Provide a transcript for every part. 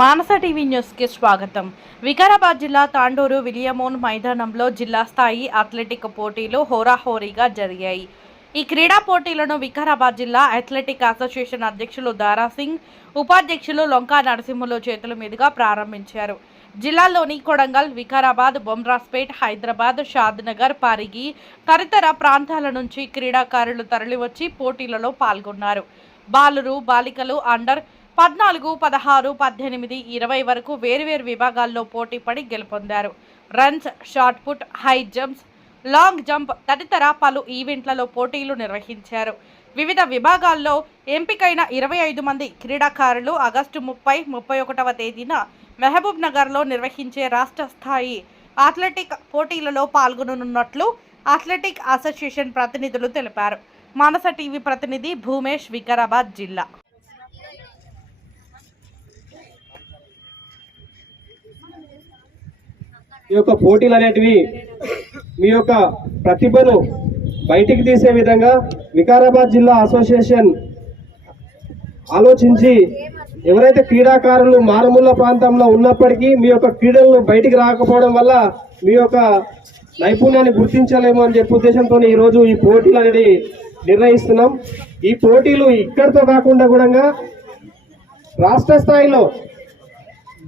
మానస TV న్యూస్కి స్వాగతం. వికారాబాద్ జిల్లా తాండూరు విలియమోన్ మైదానంలో జిల్లా స్థాయి అథ్లెటిక్ పోటీలు హోరాహోరీగా జరిగాయి. ఈ క్రీడా పోటీలను వికారాబాద్ జిల్లా అథ్లెటిక్ అసోసియేషన్ అధ్యక్షులు దారాసింగ్ ఉపాధ్యక్షులు లొంకా నరసింహులు చేతుల మీదుగా ప్రారంభించారు. జిల్లాలోని కొడంగల్ వికారాబాద్ బొమ్రాస్పేట్ హైదరాబాద్ షాద్నగర్ పారిగి తదితర ప్రాంతాల నుంచి క్రీడాకారులు తరలివచ్చి పోటీలలో పాల్గొన్నారు. బాలురు బాలికలు అండర్ పద్నాలుగు పదహారు పద్దెనిమిది ఇరవై వరకు వేర్వేరు విభాగాల్లో పోటీపడి గెలుపొందారు. Runs short put high jumps long jump తదితర పలు ఈవెంట్లలో పోటీలు నిర్వహించారు. వివిధ విభాగాల్లో ఎంపికైన ఇరవై ఐదు మంది క్రీడాకారులు ఆగస్టు ముప్పై ముప్పై ఒకటవ తేదీన మెహబూబ్ నగర్లో నిర్వహించే రాష్ట్ర స్థాయి అథ్లెటిక్ పోటీలలో పాల్గొననున్నట్లు అథ్లెటిక్ అసోసియేషన్ ప్రతినిధులు తెలిపారు. మానస టీవీ ప్రతినిధి భూమేష్ వికారాబాద్ జిల్లా ఈ యొక్క పోటీలు అనేటివి మీ యొక్క ప్రతిభను బయటికి తీసే విధంగా వికారాబాద్ జిల్లా అసోసియేషన్ ఆలోచించి ఎవరైతే క్రీడాకారులు మారుమూల ప్రాంతంలో ఉన్నప్పటికీ మీ యొక్క క్రీడలను బయటికి రాకపోవడం వల్ల మీ యొక్క నైపుణ్యాన్ని గుర్తించలేము అని చెప్పే ఉద్దేశంతో ఈరోజు ఈ పోటీలు అనేది నిర్ణయిస్తున్నాం. ఈ పోటీలు ఇక్కడితో కాకుండా కూడా రాష్ట్ర స్థాయిలో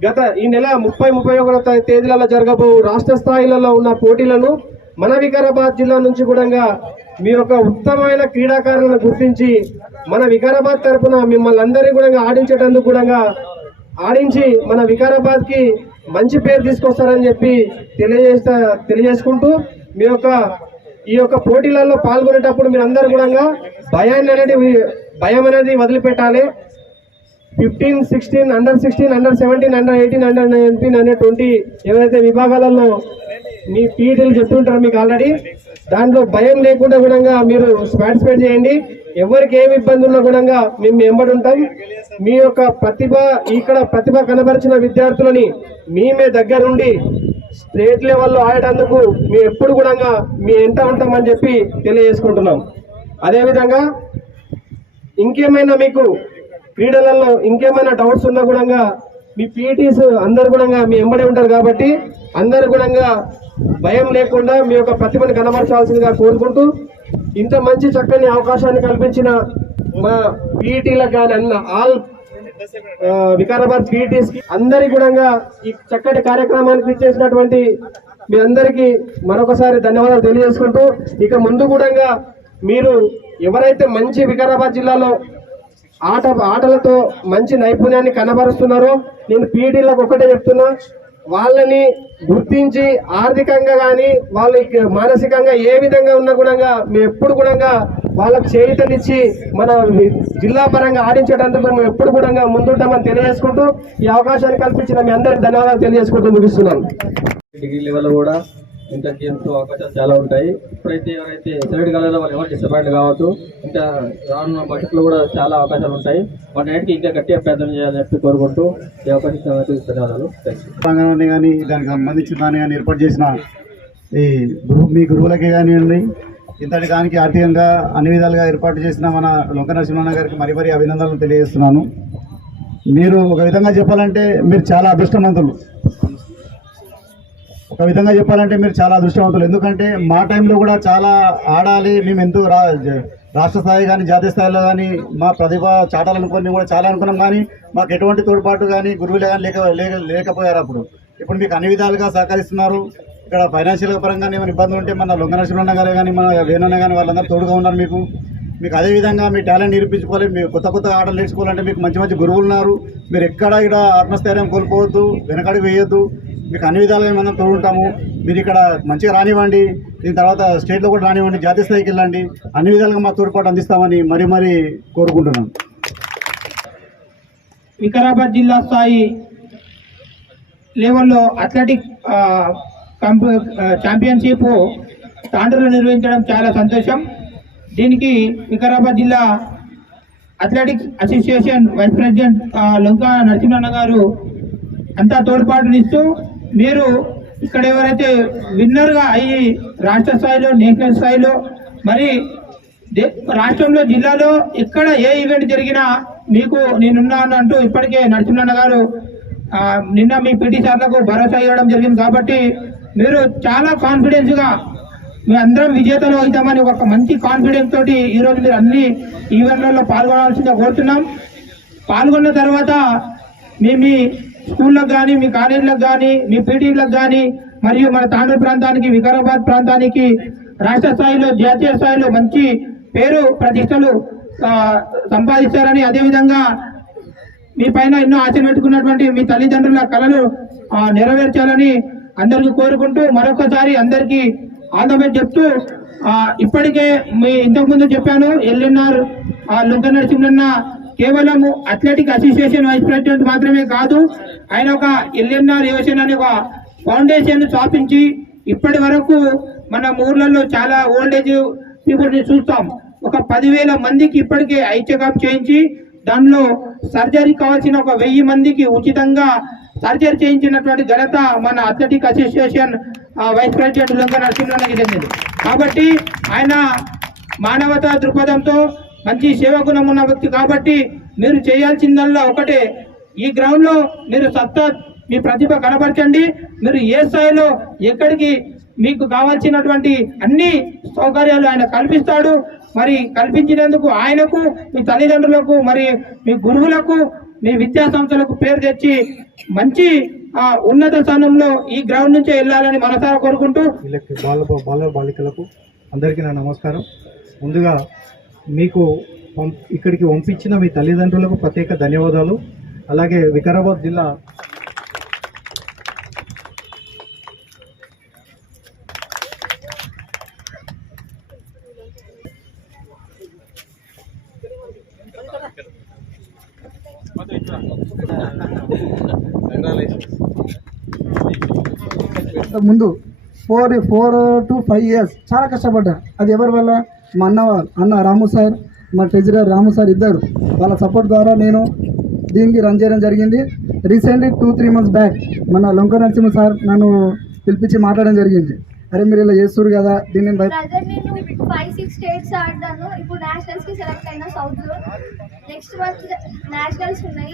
గత ఈ నెల ముప్పై ముప్పై ఒకటో తేదీలలో జరగబో రాష్ట్ర స్థాయిలలో ఉన్న పోటీలను మన వికారాబాద్ జిల్లా నుంచి కూడా మీ యొక్క ఉత్తమమైన క్రీడాకారులను గుర్తించి మన వికారాబాద్ తరపున మిమ్మల్ని అందరినీ కూడా ఆడించేటందుకు కూడా ఆడించి మన వికారాబాద్కి మంచి పేరు తీసుకొస్తారని చెప్పి తెలియజేస్తా తెలియజేసుకుంటూ మీ యొక్క ఈ యొక్క పోటీలలో పాల్గొనేటప్పుడు మీరు అందరు కూడా భయాన్ని అనేది భయం అనేది వదిలిపెట్టాలి. Fifteen sixteen under sixteen under seventeen under eighteen under nineteen under twenty ఏవైతే విభాగాలలో మీ పీఈటీలు చెప్తుంటారు మీకు ఆల్రెడీ దాంట్లో భయం లేకుండా కూడా మీరు పార్టిసిపేట్ చేయండి. ఎవరికి ఏమి ఇబ్బంది ఉన్నా కూడా మేము వెంబడి ఉంటాం. మీ యొక్క ప్రతిభ ఇక్కడ ప్రతిభ కనబరిచిన విద్యార్థులని మేమే దగ్గరుండి స్టేట్ లెవెల్లో ఆడేటందుకు మేము ఎప్పుడు కూడా మీ ఎంట ఉంటామని చెప్పి తెలియజేసుకుంటున్నాం. అదేవిధంగా ఇంకేమైనా మీకు క్రీడలలో ఇంకేమైనా డౌట్స్ ఉన్నా కూడా మీ పీటీస్ అందరు కూడా మీ ఎంబడే ఉంటారు కాబట్టి అందరు కూడా భయం లేకుండా మీ యొక్క ప్రతిభను కనబరచాల్సిందిగా కోరుకుంటూ ఇంత మంచి చక్కని అవకాశాన్ని కల్పించిన మా పీఈటీలకు కానీ అన్న ఆల్ వికారాబాద్ పీఈటీస్ అందరి కూడా ఈ చక్కటి కార్యక్రమానికి ఇచ్చేసినటువంటి మీ అందరికీ మరొకసారి ధన్యవాదాలు తెలియజేసుకుంటూ ఇక ముందు కూడా మీరు ఎవరైతే మంచి వికారాబాద్ జిల్లాలో ఆట ఆటలతో మంచి నైపుణ్యాన్ని కనబరుస్తున్నారో. నేను పీడీలకు ఒకటే చెప్తున్నా వాళ్ళని గుర్తించి ఆర్థికంగా కానీ వాళ్ళకి మానసికంగా ఏ విధంగా ఉన్నా కూడా మేము ఎప్పుడు కూడా వాళ్ళకు చేయుతనిచ్చి మన జిల్లా పరంగా ఆడించేటందుకు మేము ఎప్పుడు కూడా ముందుంటామని తెలియజేసుకుంటూ ఈ అవకాశాన్ని కల్పించిన మీ అందరికి ధన్యవాదాలు తెలియజేసుకుంటూ ముగిస్తున్నాను. డిగ్రీ లెవెల్ కూడా ఇంటర్ గేమ్స్ అవకాశాలు చాలా ఉంటాయి. ఇప్పుడైతే ఎవరైతే సెలెక్ట్ కాలేదో వాళ్ళు ఎవరు డిసప్పాయింట్ కావచ్చు ఇంకా రానున్న బడ్జెట్లో కూడా చాలా అవకాశాలు ఉంటాయి. వాటికి ఇంకా గట్టిగా ప్రయత్నం చేయాలని చెప్పి కోరుకుంటూ ఈ అవకాశం ధన్యవాదాలు. థ్యాంక్స్ కానీ దానికి సంబంధించిన దాన్ని కానీ ఏర్పాటు చేసిన ఈ గురువు మీ గురువులకి కానివ్వండి ఇంతటి దానికి ఆర్థికంగా అన్ని విధాలుగా ఏర్పాటు చేసిన మన లొంక నరసింహన్న గారికి మరి మరీ అభినందనలు తెలియజేస్తున్నాను. మీరు ఒక విధంగా చెప్పాలంటే మీరు చాలా అదృష్టవంతులు. ఒక విధంగా చెప్పాలంటే మీరు చాలా అదృష్టవంతులు. ఎందుకంటే మా టైంలో కూడా చాలా ఆడాలి మేము ఎంతో రా రాష్ట్ర స్థాయి కానీ జాతీయ స్థాయిలో కానీ మా ప్రతిభ చాటాలనుకుని కూడా చాలా అనుకున్నాం కానీ మాకు ఎటువంటి తోడ్పాటు కానీ గురువులే కానీ లేక లేక- లేకపోయారు అప్పుడు. ఇప్పుడు మీకు అన్ని విధాలుగా సహకరిస్తున్నారు. ఇక్కడ ఫైనాన్షియల్ పరంగా ఏమైనా ఇబ్బందులు ఉంటే మన లొంగ నరసింహన్న గారే కానీ మన వేణున్న కానీ వాళ్ళందరూ తోడుగా ఉన్నారు మీకు. మీకు అదే విధంగా మీ టాలెంట్ నిరూపించుకోవాలి మీరు కొత్త కొత్త ఆటలు నేర్చుకోవాలంటే మీకు మంచి మంచి గురువులు ఉన్నారు. మీరు ఎక్కడ ఇక్కడ ఆత్మస్థైర్యం కోల్పోవద్దు వెనకడికి వేయొద్దు. మీకు అన్ని విధాలుగా మనం తోడుంటాము. మీరు ఇక్కడ మంచిగా రానివ్వండి. దీని తర్వాత స్టేట్లో కూడా రానివ్వండి. జాతీయ స్థాయికి వెళ్ళండి. అన్ని విధాలుగా మా తోడ్పాటు అందిస్తామని మరీ మరీ కోరుకుంటున్నాం. వికారాబాద్ జిల్లా స్థాయి లెవెల్లో అథ్లెటిక్ ఛాంపియన్షిప్ తాండూరులో నిర్వహించడం చాలా సంతోషం. దీనికి వికారాబాద్ జిల్లా athletics association vice president Lanka Lonka Narasimhanna garu అంతా తోడ్పాటునిస్తూ మీరు ఇక్కడ ఎవరైతే విన్నర్గా అయ్యి రాష్ట్ర స్థాయిలో నేషనల్ స్థాయిలో మరి దే- రాష్ట్రంలో జిల్లాలో ఎక్కడ ఏ ఈవెంట్ జరిగినా మీకు నేనున్నాను అంటూ ఇప్పటికే నరసింహన్న గారు నిన్న మీ పీటీ సార్లకు భరోసా ఇవ్వడం జరిగింది కాబట్టి మీరు చాలా కాన్ఫిడెన్స్గా మీ అందరం విజేతలు అవుతామని ఒక మంచి కాన్ఫిడెన్స్ తోటి ఈరోజు మీరు అన్ని ఈవెంట్లలో పాల్గొనాల్సిందిగా కోరుతున్నాం. పాల్గొన్న తర్వాత మీ మీ స్కూళ్ళకు కానీ మీ కాలేజీలకు కానీ మీ పీటీలకు కానీ మరియు మన తాండూరు ప్రాంతానికి వికారాబాద్ ప్రాంతానికి రాష్ట్ర స్థాయిలో జాతీయ స్థాయిలో మంచి పేరు ప్రతిష్టలు ఆ, సంపాదిస్తారని అదేవిధంగా మీ పైన ఎన్నో ఆశలు పెట్టుకున్నటువంటి మీ తల్లిదండ్రుల కళలు నెరవేర్చాలని అందరికీ కోరుకుంటూ మరొకసారి అందరికీ ఆల్ చెప్తూ ఇప్పటికే మీ ఇంతకుముందు చెప్పాను ఎల్ఎన్ఆర్ లుంక నరసింహన్న కేవలం అథ్లెటిక్ అసోసియేషన్ వైస్ ప్రెసిడెంట్ మాత్రమే కాదు ఆయన ఒక ఎల్ఎన్ఆర్ యువసేన అనే ఒక ఫౌండేషన్ స్థాపించి ఇప్పటి వరకు మన ఊర్లలో చాలా ఓల్డేజ్ పీపుల్ చూస్తాం. ఒక పదివేల మందికి ఇప్పటికే ఐ చెకప్ చేయించి దానిలో సర్జరీ కావాల్సిన ఒక వెయ్యి మందికి ఉచితంగా సర్జరీ చేయించినటువంటి ఘనత మన athletic association vice president Lunka నరసింహన్నకి చెందింది కాబట్టి ఆయన మానవతా దృక్పథంతో మంచి సేవా ఉన్న వ్యక్తి కాబట్టి మీరు చేయాల్సిందల్లా ఒకటే. ఈ గ్రౌండ్లో మీరు సత్తా మీ ప్రతిభ కనపరచండి మీరు ఏ స్థాయిలో ఎక్కడికి మీకు కావాల్సినటువంటి అన్ని సౌకర్యాలు ఆయన కల్పిస్తాడు. మరి కల్పించినందుకు ఆయనకు మీ తల్లిదండ్రులకు మరి మీ గురువులకు మీ విద్యా సంస్థలకు పేరు తెచ్చి మంచి ఆ, ఉన్నత స్థానంలో ఈ గ్రౌండ్ నుంచే వెళ్ళాలని మనసారా కోరుకుంటూ. వీళ్ళకి బాల బాల బాలికలకు అందరికీ నా నమస్కారం. ముందుగా మీకు ఇక్కడికి పంపించిన మీ తల్లిదండ్రులకు ప్రత్యేక ధన్యవాదాలు. అలాగే వికారాబాద్ జిల్లా ముందు four four to five years చాలా కష్టపడ్డా. అది ఎవరి వల్ల? మా అన్న వాళ్ళ- అన్న రాము సార్ మా ట్రెజరర్ రాము సార్ ఇద్దరు. వాళ్ళ సపోర్ట్ ద్వారా నేను దీనికి రన్ చేయడం జరిగింది. Recently two three months back మన లొంక నరసింహ సార్ నన్ను పిలిపించి మాట్లాడడం జరిగింది. అరే మీరు ఇలా చేస్తారు కదా దీన్ని బయ- బ్రదర్ నేను ఫైవ్ సిక్స్ స్టేట్స్ ఆడాను ఇప్పుడు నేషనల్స్కి సెలెక్ట్ అయినా సౌత్లో. నెక్స్ట్ మంత్ నేషనల్స్ ఉన్నాయి.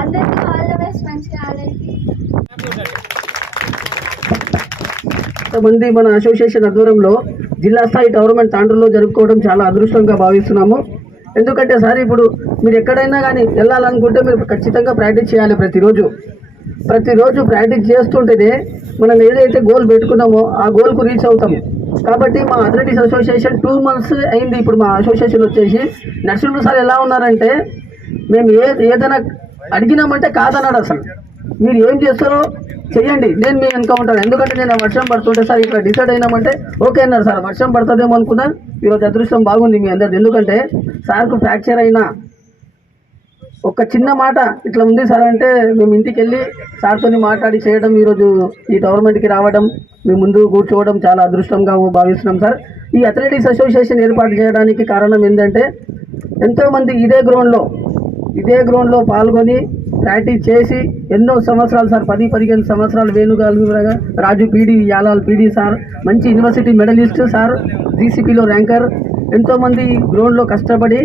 అందరికీ ఆల్ ద బెస్ట్ మంచిగా ఆడండి. మంది మన అసోసియేషన్ ఆధ్వర్యంలో జిల్లా స్థాయి టోర్నమెంట్ తాండ్రులో జరుపుకోవడం చాలా అదృష్టంగా భావిస్తున్నాము. ఎందుకంటే సార్ ఇప్పుడు మీరు ఎక్కడైనా కానీ వెళ్ళాలనుకుంటే మీరు ఖచ్చితంగా ప్రాక్టీస్ చేయాలి ప్రతిరోజు. ప్రతిరోజు ప్రాక్టీస్ చేస్తుంటేనే మనం ఏదైతే గోల్ పెట్టుకున్నామో ఆ గోల్కు రీచ్ అవుతాం. కాబట్టి మా అథ్లెటిక్స్ అసోసియేషన్ టూ మంత్స్ అయింది ఇప్పుడు మా అసోసియేషన్ వచ్చేసి. నర్సింహ సార్ ఎలా ఉన్నారంటే మేము ఏ ఏదైనా అడిగినామంటే కాదన్నాడు అసలు. మీరు ఏం చేస్తారో చెయ్యండి. నేను మీ వెనుక ఉంటాను. ఎందుకంటే నేను వర్షం పడుతుంటే సార్ ఇక్కడ డిసైడ్ అయినామంటే ఓకే అన్నారు సార్. వర్షం పడుతుందేమో అనుకున్నా ఈరోజు అదృష్టం బాగుంది మీ అందరిది. ఎందుకంటే సార్కు ఫ్రాక్చర్ అయినా ఒక చిన్న మాట ఇట్లా ఉంది సార్ అంటే మేము ఇంటికి వెళ్ళి సార్తో మాట్లాడి చేయడం ఈరోజు ఈ టోర్నమెంట్కి రావడం మేము ముందు కూర్చోవడం చాలా అదృష్టంగా భావిస్తున్నాం సార్. ఈ అథ్లెటిక్స్ అసోసియేషన్ ఏర్పాటు చేయడానికి కారణం ఏంటంటే ఎంతోమంది ఇదే గ్రౌండ్లో ఇదే గ్రౌండ్లో పాల్గొని ప్రాక్టీస్ చేసి ఎన్నో సంవత్సరాలు సార్ పది పదిహేను సంవత్సరాలు వేణుగాలు Raju PD Yalal PD sir మంచి యూనివర్సిటీ మెడలిస్ట్ సార్ జీసీపీలో ర్యాంకర్ ఎంతోమంది గ్రౌండ్లో కష్టపడి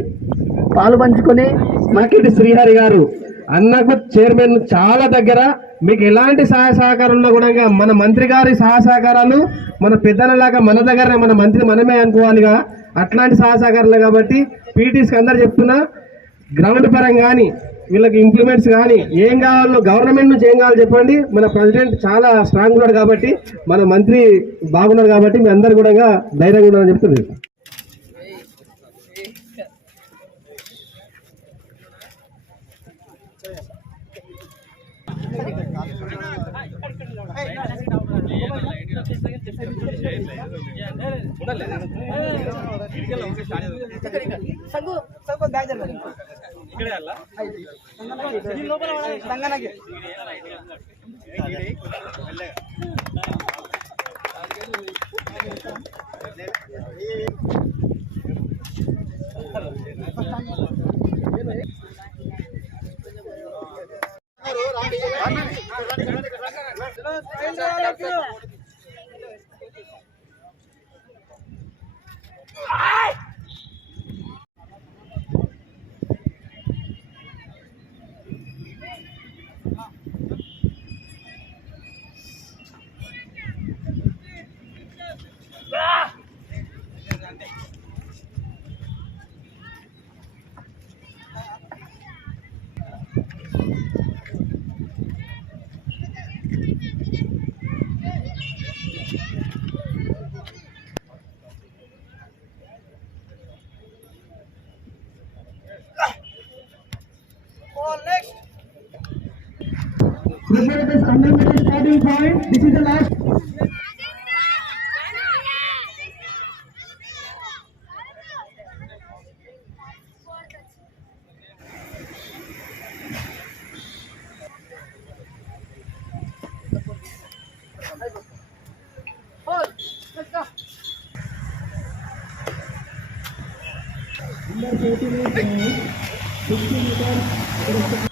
పాలు పంచుకొని మాకిటి శ్రీహరి గారు అన్నకు చైర్మన్ చాలా దగ్గర మీకు ఎలాంటి సహాయ సహకారం ఉన్నా కూడా మన మంత్రి గారి సహాయ సహకారాలు మన పెద్దలలాగా మన దగ్గరనే మన మంత్రి మనమే అనుకోవాలిగా. అట్లాంటి సహాయ సహకారాలు కాబట్టి పీటీస్కి అందరు చెప్తున్నా గ్రౌండ్ పరంగా కానీ వీళ్ళకి ఇంప్లిమెంట్స్ కానీ ఏం కావాలో గవర్నమెంట్ నుంచి ఏం కావాలో చెప్పండి. మన ప్రెసిడెంట్ చాలా స్ట్రాంగ్ ఉన్నాడు కాబట్టి మన మంత్రి బాగున్నారు కాబట్టి మీ అందరు కూడా ధైర్యంగా ఉన్నారని చెప్తుంది సంగు సంగు బ్యాగ్ ಸಂಗನಗೆ ರಾಣಿ దిస్ ఇస్ ద లాస్ట్ మనం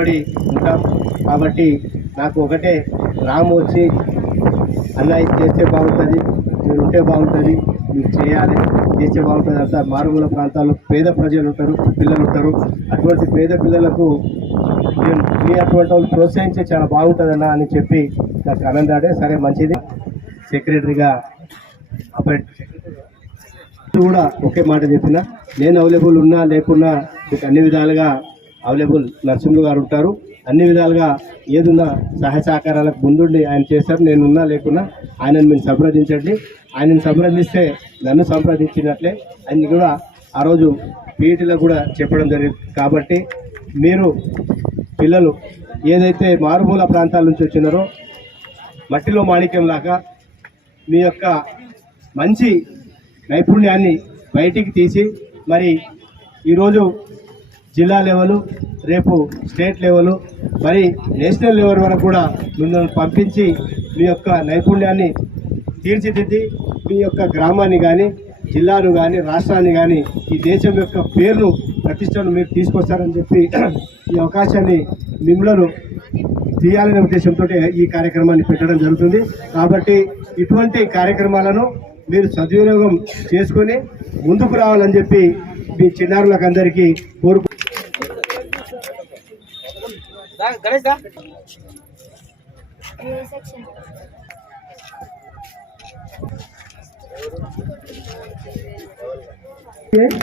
కట్టుబడి ఉంటాం. కాబట్టి నాకు ఒకటే రాము వచ్చి అన్న ఇది చేస్తే బాగుంటుంది మీరు ఉంటే బాగుంటుంది మీరు చేయాలి చేస్తే బాగుంటుంది అంతా. మారుమూల ప్రాంతాల్లో పేద ప్రజలు ఉంటారు పిల్లలు ఉంటారు. అటువంటి పేద పిల్లలకు మేము మీ అటువంటి వాళ్ళు ప్రోత్సహించే చాలా బాగుంటుందన్న అని చెప్పి నాకు ఆనందాడే సరే మంచిది. సెక్రటరీగా అపాయింట్ కూడా ఒకే మాట చెప్పిన నేను అవైలబుల్ ఉన్నా లేకున్నా మీకు అన్ని విధాలుగా అవైలబుల్ నరసింహులు గారు ఉంటారు. అన్ని విధాలుగా ఏదున్నా సహాయ సహకారాలకు ముందుండి ఆయన చేశారు. నేను ఉన్నా లేకున్నా ఆయనను మీరు సంప్రదించండి. ఆయనను సంప్రదిస్తే నన్ను సంప్రదించినట్లే. ఆయన కూడా ఆ రోజు పీఈటీలో కూడా చెప్పడం జరిగింది. కాబట్టి మీరు పిల్లలు ఏదైతే మారుమూల ప్రాంతాల నుంచి వచ్చినారో మట్టిలో మాణిక్యం లాగా మీ యొక్క మంచి నైపుణ్యాన్ని బయటికి తీసి మరి ఈరోజు జిల్లా లెవెల్ రేపు స్టేట్ లెవెల్ మరి నేషనల్ లెవెల్ వరకు కూడా మిమ్మల్ని పంపించి మీ యొక్క నైపుణ్యాన్ని తీర్చిదిద్ది మీ యొక్క గ్రామాన్ని కానీ జిల్లాను కానీ రాష్ట్రాన్ని కానీ ఈ దేశం యొక్క పేరును ప్రతిష్టను మీరు తీసుకొస్తారని చెప్పి ఈ అవకాశాన్ని మిమ్మలను తీయాలనే ఉద్దేశంతో ఈ కార్యక్రమాన్ని పెట్టడం జరుగుతుంది. కాబట్టి ఇటువంటి కార్యక్రమాలను మీరు సద్వినియోగం చేసుకొని ముందుకు రావాలని చెప్పి మీ చిన్నారులకు అందరికీ కోరుకు गणेश दा?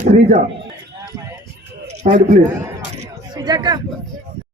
श्रीजा. थर्ड प्लेस श्रीजा का?